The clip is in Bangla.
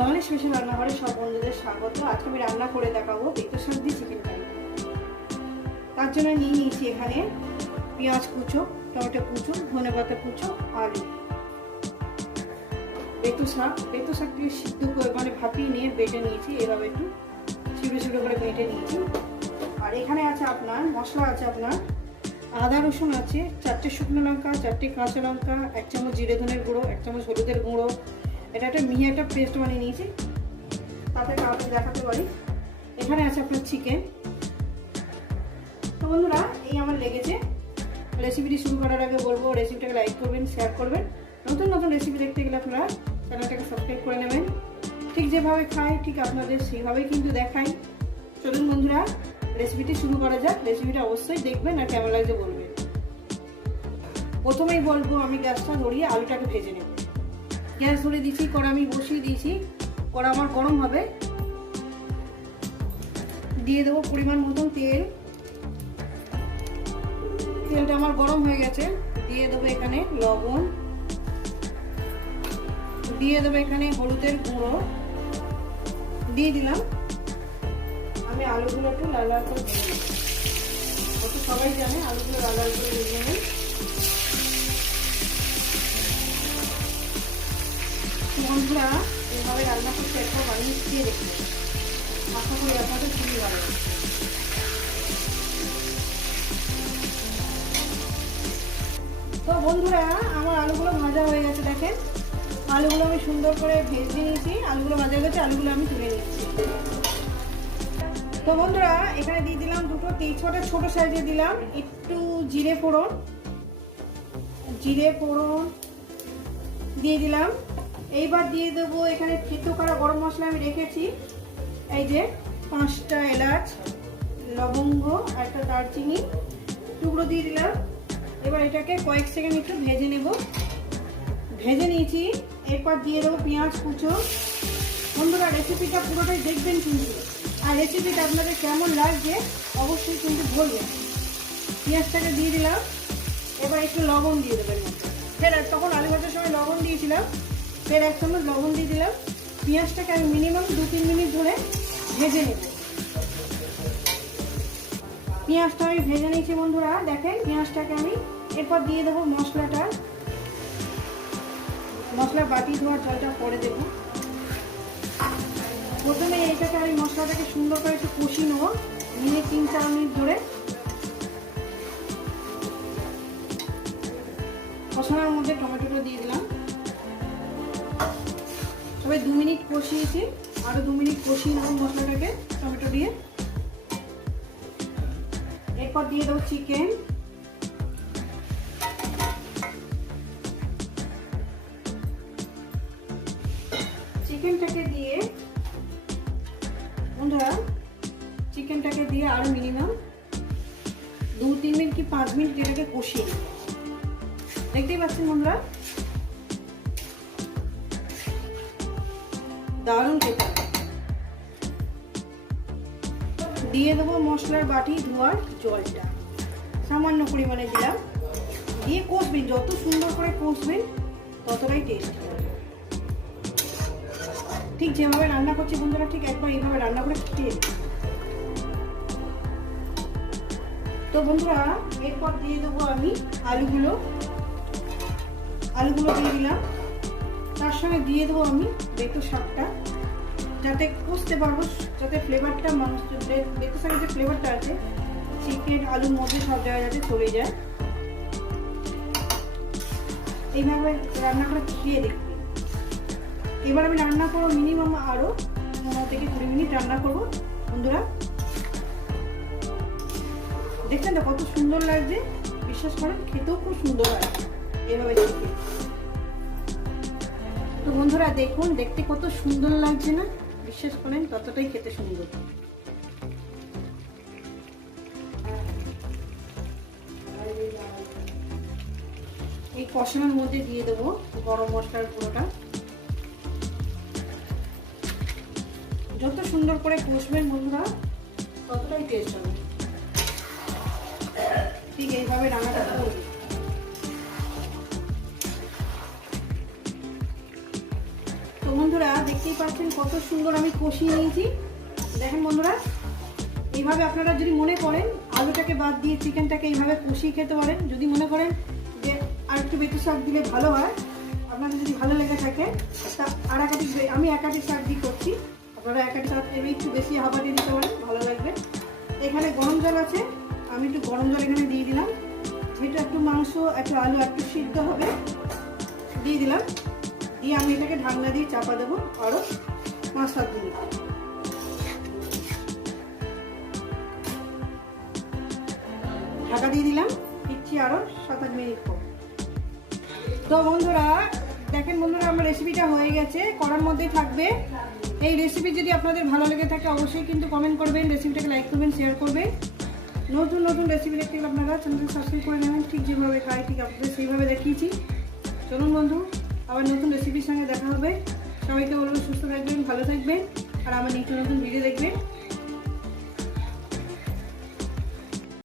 রান্নাঘরে সব বন্ধুদের স্বাগত আজকে আমি রান্না করে দেখাবো পেঁপে চিকেন কারি তার জন্য নিয়ে নিয়েছি এখানে পেঁয়াজ কুচো টমেটো কুচো ধনে পাতা কুচো আলু শাক শাকটিকে সিদ্ধ করে মানে ভাপিয়ে নিয়ে বেটে নিয়েছি এভাবে একটু ছিপে ছিপে করে বেটে নিয়েছি আর এখানে আছে আপনার মশলা আছে আপনার আদা রসুন আছে চারটে শুকনো লঙ্কা চারটে কাঁচা লঙ্কা এক চামচ জিরে ধনের গুঁড়ো এক চামচ হলুদের গুঁড়ো এটা একটা মিহি একটা পেস্ট বানিয়ে নিয়েছি তাতে কাউকে দেখাতে পারি এখানে আছে আপনার চিকেন তো বন্ধুরা এই আমার লেগেছে রেসিপিটি শুরু করার আগে বলবো রেসিপিটাকে লাইক করবেন শেয়ার করবেন নতুন নতুন রেসিপি দেখতে গেলে আপনারা চ্যানেলটাকে সাবস্ক্রাইব করে নেবেন ঠিক যেভাবে খাই ঠিক আপনাদের সেইভাবেই কিন্তু দেখাই চলুন বন্ধুরা রেসিপিটি শুরু করা যাক রেসিপিটা অবশ্যই দেখবেন আর কেমন যে বলবেন প্রথমেই বলবো আমি গ্যাসটা ধরিয়ে আলুটাকে ভেজে নেব গ্যাস ধরে দিয়েছি কড়া আমি বসিয়ে দিয়েছি কড়া আমার গরম হবে দিয়ে দেবো পরিমাণ মতন তেল তেলটা আমার গরম হয়ে গেছে দিয়ে দেবো এখানে লবণ দিয়ে দেবো এখানে হলুদের গুঁড়ো দিয়ে দিলাম আমি আলুগুলো একটু লাল লাল করে দিয়ে সবাই জানে আলুগুলো লাল লাল করে দিয়ে বন্ধুরা এভাবে রান্না করতে একটা বানিয়ে খেয়ে দেখুন আশা করি আপনাদের খুবই ভালো তো বন্ধুরা আমার আলুগুলো ভাজা হয়ে গেছে দেখেন আলুগুলো আমি সুন্দর করে ভেজে নিয়েছি আলুগুলো ভাজা হয়ে গেছে আলুগুলো আমি তুলে নিচ্ছি তো বন্ধুরা এখানে দিয়ে দিলাম দুটো তেজপাতা ছোট সাইজে দিলাম একটু জিরে ফোড়ন জিরে ফোড়ন দিয়ে দিলাম এইবার দিয়ে দেবো এখানে থেতো করা গরম মশলা আমি রেখেছি এই যে পাঁচটা এলাচ লবঙ্গ আর একটা দারচিনি টুকরো দিয়ে দিলাম এবার এটাকে কয়েক সেকেন্ড একটু ভেজে নেব ভেজে নিয়েছি এরপর দিয়ে দেবো পেঁয়াজ কুচো বন্ধুরা রেসিপিটা পুরোটাই দেখবেন কিন্তু আর রেসিপিটা আপনাদের কেমন লাগছে অবশ্যই কিন্তু বলবেন পেঁয়াজটাকে দিয়ে দিলাম এবার একটু লবণ দিয়ে দেবেন হ্যাঁ তখন আলু ভাজার সময় লবণ দিয়েছিলাম ফের এক চামচ লবণ দিয়ে দিলাম পেঁয়াজটাকে আমি মিনিমাম দু তিন মিনিট ধরে ভেজে নেব পেঁয়াজটা আমি ভেজে নিয়েছি বন্ধুরা দেখেন পেঁয়াজটাকে আমি এরপর দিয়ে দেবো মশলাটা মশলা বাটি ধোয়ার জলটা পরে দেবো প্রথমে এইটাকে আমি মশলাটাকে সুন্দর করে একটু কষি নেব নিয়ে তিন চার মিনিট ধরে কষানোর মধ্যে টমেটোটা দিয়ে দিলাম এভাবে দু মিনিট কষিয়েছি আরো দু মিনিট কষিয়ে নেবো মশলাটাকে টমেটো দিয়ে এরপর দিয়ে দেবো চিকেন চিকেনটাকে দিয়ে বন্ধুরা চিকেনটাকে দিয়ে আরও মিনিমাম দু তিন মিনিট কি পাঁচ মিনিট এটাকে কষিয়ে দেখতেই পাচ্ছেন বন্ধুরা দারুণ খেতে দিয়ে দেবো মশলার বাটি ধোয়ার জলটা সামান্য পরিমাণে দিলাম দিয়ে কষবেন যত সুন্দর করে কষবেন ততটাই টেস্ট ঠিক যেভাবে রান্না করছি বন্ধুরা ঠিক একবার এইভাবে রান্না করে খেয়ে তো বন্ধুরা এরপর দিয়ে দেবো আমি আলুগুলো আলুগুলো দিয়ে দিলাম তার সঙ্গে দিয়ে দেবো আমি বেতু শাকটা যাতে বুঝতে পারবো যাতে ফ্লেভারটা মানুষ বেতু শাকের যে ফ্লেভারটা আছে চিকেন আলু মধ্যে সব জায়গায় যাতে চলে যায় এইভাবে রান্না করে খেয়ে দেখবি এবার আমি রান্না করবো মিনিমাম আরও পনেরো থেকে কুড়ি মিনিট রান্না করবো বন্ধুরা দেখছেন তো কত সুন্দর লাগছে বিশ্বাস করেন খেতেও খুব সুন্দর হয় এভাবে চিকেন তো বন্ধুরা দেখুন দেখতে কত সুন্দর লাগছে না বিশ্বাস করেন ততটাই খেতে সুন্দর এই কষানোর মধ্যে দিয়ে দেবো গরম মশলার পুরোটা যত সুন্দর করে কষবেন বন্ধুরা ততটাই টেস্ট হবে ঠিক এইভাবে রান্নাটা করবে বন্ধুরা দেখতেই পাচ্ছেন কত সুন্দর আমি কষিয়ে নিয়েছি দেখেন বন্ধুরা এইভাবে আপনারা যদি মনে করেন আলুটাকে বাদ দিয়ে চিকেনটাকে এইভাবে কষিয়ে খেতে পারেন যদি মনে করেন যে আর একটু বেটু শাক দিলে ভালো হয় আপনাদের যদি ভালো লেগে থাকে তা আর একাধিক আমি একাধিক শাক দিয়ে করছি আপনারা একাধিক শাক এবার একটু বেশি হাবা দিয়ে দিতে পারেন ভালো লাগবে এখানে গরম জল আছে আমি একটু গরম জল এখানে দিয়ে দিলাম যেহেতু একটু মাংস একটু আলু একটু সিদ্ধ হবে দিয়ে দিলাম দিয়ে আমি এটাকে ঢাকনা দিয়ে চাপা দেবো আরও পাঁচ সাত মিনিট ঢাকা দিয়ে দিলাম দিচ্ছি আরও সাত আট মিনিট পর তো বন্ধুরা দেখেন বন্ধুরা আমার রেসিপিটা হয়ে গেছে করার মধ্যে থাকবে এই রেসিপি যদি আপনাদের ভালো লেগে থাকে অবশ্যই কিন্তু কমেন্ট করবেন রেসিপিটাকে লাইক করবেন শেয়ার করবেন নতুন নতুন রেসিপি দেখতে গেলে আপনারা চ্যানেলটি সাবস্ক্রাইব করে নেবেন ঠিক যেভাবে খাই ঠিক আপনাদের সেইভাবে দেখিয়েছি চলুন বন্ধু আবার নতুন রেসিপির সঙ্গে দেখা হবে সবাইকে বলবো সুস্থ থাকবেন ভালো থাকবেন আর আমার নিত্য নতুন ভিডিও দেখবেন